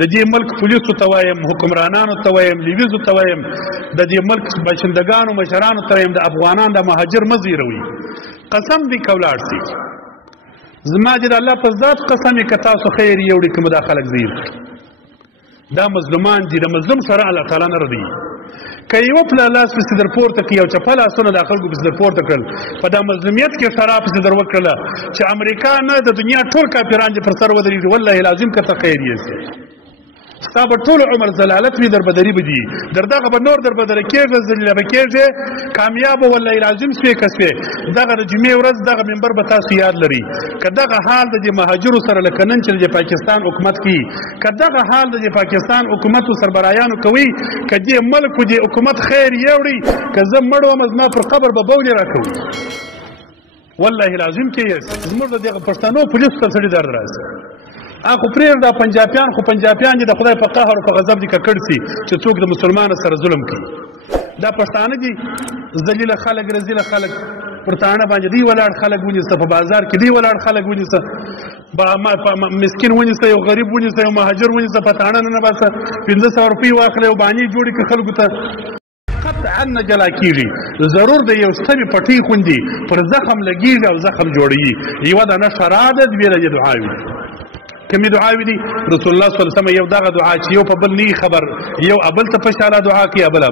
د دې ملک پولیسو ته وایم، حکمرانانو ته وایم، لیویزو ته وایم، د دې ملک باشندګانو مشرانو ته وایم د افغانان د مهاجر مه زیروئ. قسم دی که ولاړ سي. زما چې د الله په ذات قسم یې که تاسو خیر یوړي که مو دا خلک زیر کړي. دا مظلومان دي، د مظلوم سره الله تعالی نه رضي. که یوه پله لاس پسې در پورته کړي او چپه لاسونه د خلکو پسې در پورته کړل، په دا مظلومیت کې سره پسې در وکړله چې امریکا نه د دنیا ټول کافران دې پر سر ودرېږي، والله العظیم که ته خیر یې سي. ستا به ټول عمر ضلالت وي، در بدري به دي، در دغه به نور در بدره کېږه، ذلیله به کېږې، کامیابه والله العظیم سوې که سوې. دغه د جمعې ورځ دغه منبر به تاسو یاد لري. که دغه حال د دې مهاجرو سره لکه نن چې د پاکستان حکومت کوي، که دغه حال د پاکستان حکومتو سربرایانو کوي، که دې ملک و دې حکومت خیر یوړي، که زه مړ وم زما پر قبر به بولې راکوي. والله العظیم کې یې زموږ د دغه پښتنو پولیسو ته سړي درد راسي. خو پرېږده پنجابیان، خو پنجابیان دي د خدای په قهر او په غضب دي ککړ سي چې څوک د مسلمانو سره ظلم کوي. دا پښتانه دي ذلیله خلک، رذیله خلک، پر تاڼه باندې دی ولاړ خلک ونیسه، په بازار کې دی ولاړ خلک ونیسه، مسکین ونیسه، یو غریب ونیسه، یو مهاجر ونیسه، په تاڼه نه باسه 500 روپۍ واخله، یو بانې جوړې کړي خلکو ته. قطعا نه جلا کېږي. ضرور د یو سترې پټۍ خوندي پر زخم لګېږي او زخم جوړوي. یوه دانه شرا ده، دوې د دعا وي. کمی دعاوی دی رسول الله صلی الله علیه وسلم یو دغه دعا چې یو په بل نه خبر، یو ابل ته پښاله دعا کوي، ابل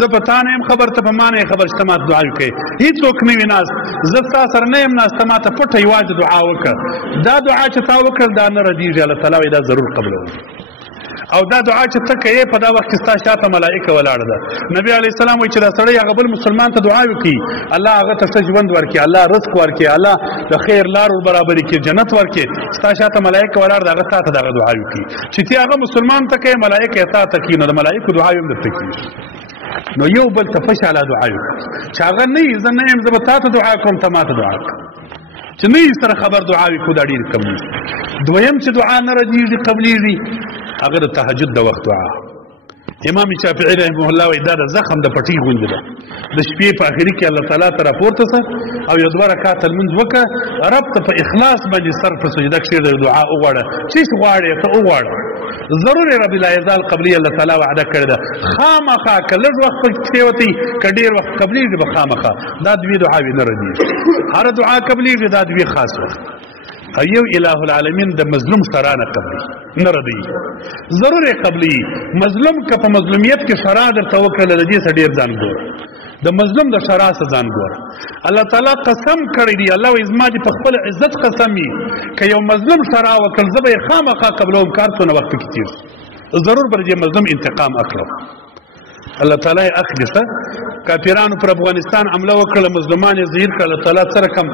زه په تا نه یم خبر، ته په ما نه خبر چې ته ماته دعا کوي. هېڅوک نه وي ناست، زه ستا سره نه یم ناست، ته ماته پټه یوازې دعا وکړه. دا دعا چې تا وکړل دا نه ردېږي، الله تعالی وایي دا ضرور قبلوي. او دا دعا چې ته کوې په دا وخت کې ستا شاته ملائکه ولاړه ده. نبی علیه السلام وایي چې دا سړی هغه بل مسلمان ته دعا وکړي، الله هغه ته ښه ژوند ورکړي، الله رزق ورکړي، الله د خیر لار برابري کړي، جنت ورکړي. ستا شاته ملائکه ولاړ ده، هغه تا ته دغه دعا وکړي چې ته هغه مسلمان ته کوې، ملائکه یې تا ته کوي. نو د ملائکو دعاوې هم درته کېږي. نو یو بل ته پښاله دعا وکړي چې هغه نه یي، زه نه یم، زه به تا ته دعا کوم، ته ما ته دعا کوه. چې نه یې سره خبر دعاوې کو دا ډېر کم دي. دویم چې دعا نه ردېږي قبلېږي هغه د تهجد د وخت دعا. امام شافعي رحمه الله وایي دا د زخم د پټۍ غوندې ده. د شپې په اخري کې الله تعالی ته راپورته شه او یو 2 رکعاته لمونځ وکړه، رب ته په اخلاص باندې سر په سجده کښېږده، دعا وغواړه، چې څه غواړې ته وغواړه. ضرور رب لا یزال قبلي الله تعالی وعده کړې ده. خامخا که لږ وخت پکې تېروتی، که ډېر وخت قبلېږي به خامخا دا دوې دعاوې نه ردېږي. هره دعا قبلېږي، دا دوې خاص وخت. یو اله العالمین د مظلوم سره نه قبلي نه ردي، ضرور یې قبلي. مظلوم که په مظلومیت کې سره درته وکړله، د دې څه ډېر ځان ګوره، د مظلوم د سره څه ځان ګوره. الله تعالی قسم کړی دی، الله وایي زما دې په خپل عزت قسم وي که یو مظلوم سره وکړل، زه به یې خامخا قبلوم، کار څونه وخت پکې تېر ضرور به د دې مظلوم انتقام اخلم. الله تعالی یې اخلي. ښه کافرانو پر افغانستان حمله وکړله، مظلومان یې ظهیر کړه، الله تعالی څه رقم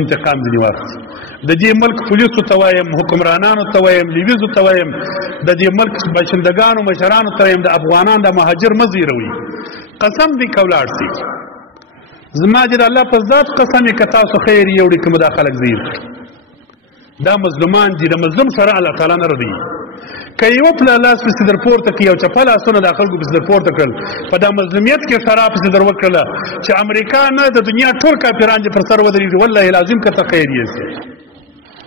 انتقام ځینې واخلي. د دې ملک پولیسو ته وایم، حکمرانانو ته وایم، لیویزو ته وایم، د دې ملک باشندګانو مشرانو ته وایم د افغانان د مهاجر مه زیروئ. قسم دی که ولاړ سي. زما چې د الله په ذات قسم یې که تاسو خیر یوړي که مو دا خلک زیر کړي. دا مظلومان دي، د مظلوم سره الله تعالی نه رضي. که یوه پله لاس پسې در پورته کړي او چپه لاسونه د خلکو پسې در پورته کړل، په دا مظلومیت کې سره پسې در وکړله چې امریکا نه د دنیا ټول کافران دې پر سر ودرېږي، والله العظیم که ته خیر یې سي.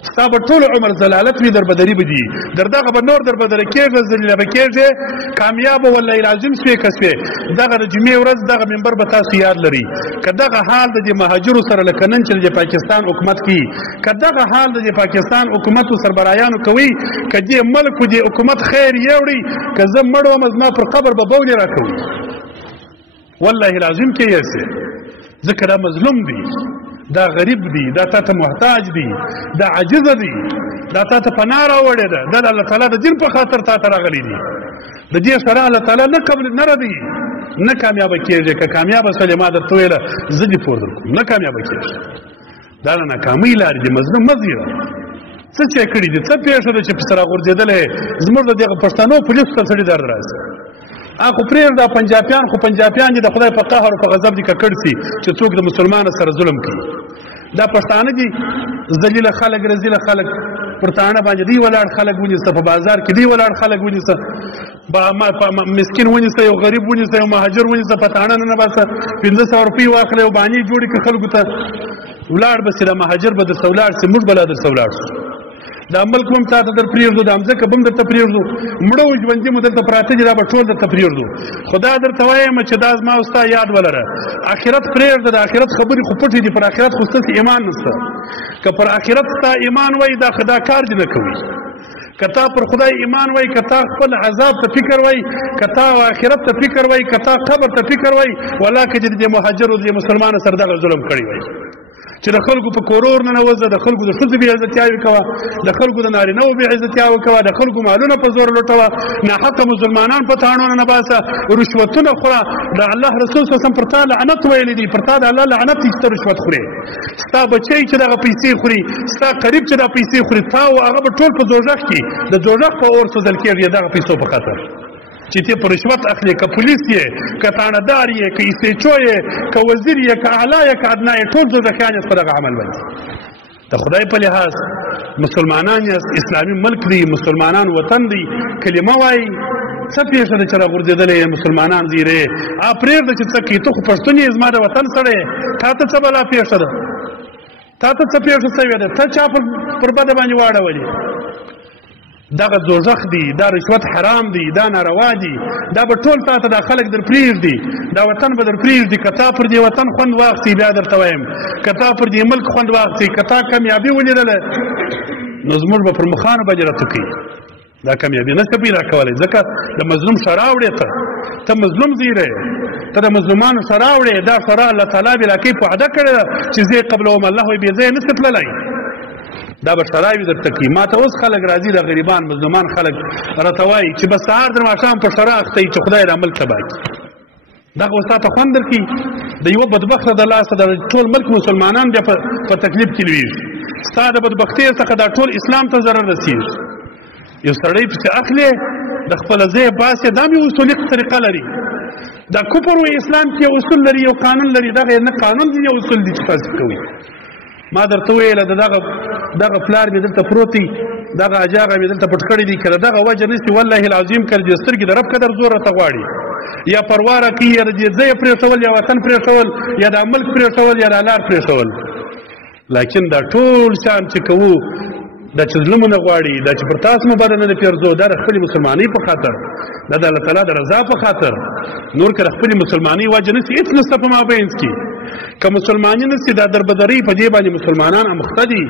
ستا به ټول عمر ضلالت وي، در بدري به دي، در دغه به نور در بدره کېږه، ذلیله به کېږې، کامیابه والله العظیم سوې که سوې. دغه د جمعې ورځ دغه منبر به تاسو یاد لري. که دغه حال د دې مهاجرو سره لکه نن چې د پاکستان حکومت کوي، که دغه حال د پاکستان حکومتو سربرایانو کوي، که دې ملک و دې حکومت خیر یوړي، که زه مړ وم زما پر قبر به بولې راکوي. والله العظیم کې یې سي، ځکه دا مظلوم دی، دا غریب دی، دا تا ته محتاج دی، دا عاجز دی، دا تا ته پناه راوړې ده، دا د الله تعالی د دین په خاطر تا ته راغلی دی. د دې سره الله تعالی نه قبل نه ردي، نه کامیابه کېږي. که کامیابه سولې ما درته ویله زه دې پور درکړم، نه کامیابه کېږي. دا د ناکامۍ لارې دي. مظلوم مه زیره. څه چې کړي دي، څه پېښه ده چې پسې راغورځېدلی، زموږ د دغه پښتنو پولیسو ته سړي درد راسي. خو پرېږده پنجابیان، خو پنجابیان دي د خدای په قهر او په غضب دي ککړ سي چې څوک د مسلمانو سره ظلم کوي. دا پښتانه دي ذلیله خلک، رذیله خلک، پر تاڼه باندې دی ولاړ خلک ونیسه، په بازار کې دی ولاړ خلک ونیسه، مسکین ونیسه، یو غریب ونیسه، یو مهاجر ونیسه، په تاڼه نه باسه 500 روپۍ واخله، یو بانې جوړې کړي خلکو ته، ولاړ به سي. دا مهاجر به درته ولاړ سي، موږ به لا درته ولاړ سو. دا ملک هم تا ته در پرېږدو دا مځکه به هم درته پرېږدو مړه و ژوندي مو دلته پراته دي دا به ټول درته پرېږدو خو دا درته وایم چې دا زما او ستا یاد ولره آخرت پرېږده د آخرت خبرې خو پټې دي پر آخرت خو ستاسې ایمان نشته که پر آخرت ستا ایمان وایي دا کار دې نه کوي که تا پر خدای ایمان وای که تا خپل عذاب ته فکر وای که تا آخرت ته فکر وای که تا قبر ته فکر وای والله که دې مهاجرو دې مسلمانو سره دغه ظلم کړی وای چې د خلکو په کورور ننوځه د خلکو د ښځو بېعزتیاوې کوه د خلکو د نارینهو بېعزتیاوې کوه د خلکو مالونه په زور لوټوه ناحقه مسلمانان په تاڼونه نه باسه رشوتونه خوره د الله رسول صلی الله پر تا لعنت ویلی دي پر تا د الله لعنت دي چې ته رشوت خورې ستا بچی چې دغه پیسې خوري ستا قریب چې دا پیسې خوري تا او هغه به ټول په دوزخ کې د دوزخ په اور سوځل کېږي دغه پیسو په خاطر چې ته په رشوت اخلي که پولیس یې که تاڼهدار یې که ایسېچو یې که وزیر یې که اعلی یې که ادنا یې ټول دوزخیان یې په دغه عمل باندې د خدای په لحاظ مسلمانان یاست اسلامي ملک دی مسلمانان وطن دی کلمه وایي څه پېښه ده چې راغورځېدلی یې مسلمانان زیری پرېږده چې څه کوي ته خو پښتون یې زما د وطن سړی تا ته څه بلا پېښه ده تا ته څه پېښه سوې ده ته چا پر بده باندې واړولې دغه دوزخ دی دا رشوت حرام دی دا ناروا دی دا به ټول تا ته دا خلک در پرېږدي دا وطن به در پرېږدي که تا پر دې وطن خوند واخلې بیا درته وایم که تا پر دې ملک خوند واخلې که تا کامیابي ولیدله نو زموږ به پر مخانو باندې راته کوي دا کامیابي نشته پیدا کولی ځکه د مظلوم شرا وړې ته مظلوم زیری ته د مظلومانو شرا وړې دا شرا الله تعالی بلاکۍ په وعده کړې ده چې زه یې قبلوم الله وایي بې ځایه نشته تللی دا به شراوي درته کوي ما ته اوس خلک راځي د غریبان مظلومان خلک راته وایي چې بس سهار در ماښام په شرا اخته چې خدای دا ملک تباه کړي دغه اوس تا ته خوند درکړي د یوه بدبخته د لاسه د ټول ملک مسلمانان بیا په تکلیف کې لویږي ستا د بدبختۍ څخه دا ټول اسلام ته ضرر رسېږي یو سړی پسې اخلې د خپله ځای باسې دا مې اصولي طریقه لري دا کفر و اسلام کې اصول لري یو قانون لري دغه نه قانون دي نه اصول دي چې تاسې کوئ ما درته ویله دغه پلار مې دلته پروت دی دغه اجاغه مې دلته پټ کړی دي که د دغه وجه نشي والله العظیم که د سترګې د رب قدر زور راته غواړي یا پروا راکوي یا د دې ځای پرېښول یا وطن پرېښول یا دا ملک پرېښول یا دا لار پرېښول لیکن دا ټول شان چې کوو دا چې ظلمونه غواړي دا چې پر تاسو مو بده نه ده پېرزو دا د خپلې مسلمانۍ په خاطر دا د الله تعالی د رضا په خاطر نور که د خپلې مسلمانۍ وجه نشي هېڅ نشته په مابینځ کې که مسلمانی نشي دا دربدرۍ په دې باندې مسلمانان اموخته دي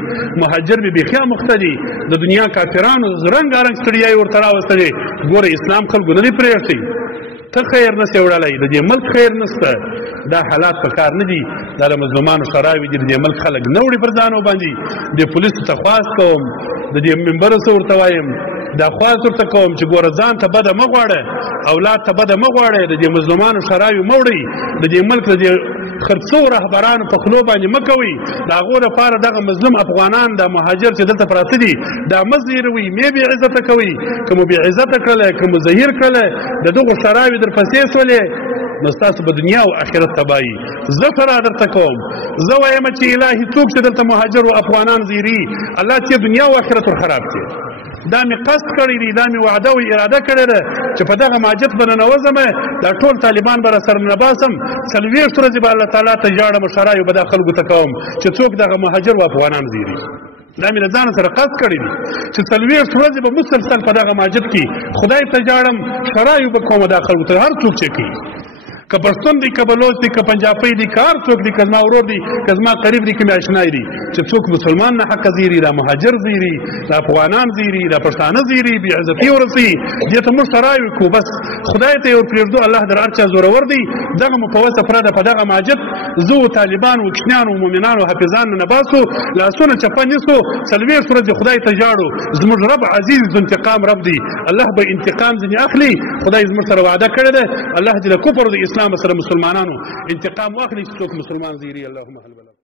مهاجر به بیخي اموخته دي د دنیا کافرانو رنګارنګ ستړیاوې ورته راوستلې ګوره اسلام خلکو نه دي پرېږدي ته خیر نشې وړلی د دې ملک خیر نشته دا حالات په کار نه دي دا د مظلومانو شراوې دي د دې ملک خلک نه وړي پر ځانو باندې د پولیسو ته خواست کوم د دې ممبرو څه ورته وایم دا خواست ورته کوم چې ګوره ځان ته بده مه غواړه اولاد ته بده مه غواړه د دې مظلومانو شراوې مه وړئ د دې ملک د دې خرڅو رهبرانو په خلو باندې مه کوئ د هغو دپاره دغه مظلوم افغانان دا مهاجر چې دلته پراته دي دا مه زیروئ مې بې عزته کوئ که مو بې عزته کړلی که مو زهیر کړلی د دغو شراوې در پسې شولې نو ستاسو به دنیا او آخرت تباهي زه سره درته کوم زه وایم چې الهي څوک چې دلته مهاجر و افغانان زیري الله چې دنیا او آخرت ور خراب کړي دا مې قصد کړی دی دا مې وعده او اراده کړې ده چې په دغه ماجت به ننوځمه دا ټول طالبان به راسره نباسم 40 ورځې به الله تعالی ته ژاړم شرایو به دا خلکو ته کوم چې څوک دغه مهاجر و افغانان زیري دا مې له ځانه سره قصد کړی دی چې 40 ورځې به مسلسل په دغه ماجت کې خدای ته ژاړم شرایو به کوم دا خلکو ته هر څوک چې کوي که پښتون دی که بلوچ دی که پنجابی دی که هر څوک دی که زما ورور دی که زما قریب دی که مې اشنای دی چې څوک مسلمان نه حقه زیري دا مهاجر زیري دا افغانان زیري دا پښتانه زیري بې عزتي ورسي دې ته موږ سرای وکړو بس خدای ته یې ورپرېږدو الله در هر چا زورور دی دغه مفوسه پرده په دغه ماجد زه و طالبان و کشمیان و مؤمنان و حافظان نه باسو لاسونه چپه نیسو 40 ورځې خدای ته ژاړو زموږ رب عزیز ذو انتقام رب دی الله به انتقام ځینې اخلي خدای زموږ سره وعده کړې ده الله دې له کفر د اسلام سره مسلمانانو انتقام واخلي چې څوک مسلمان زیري اللهم حل بلا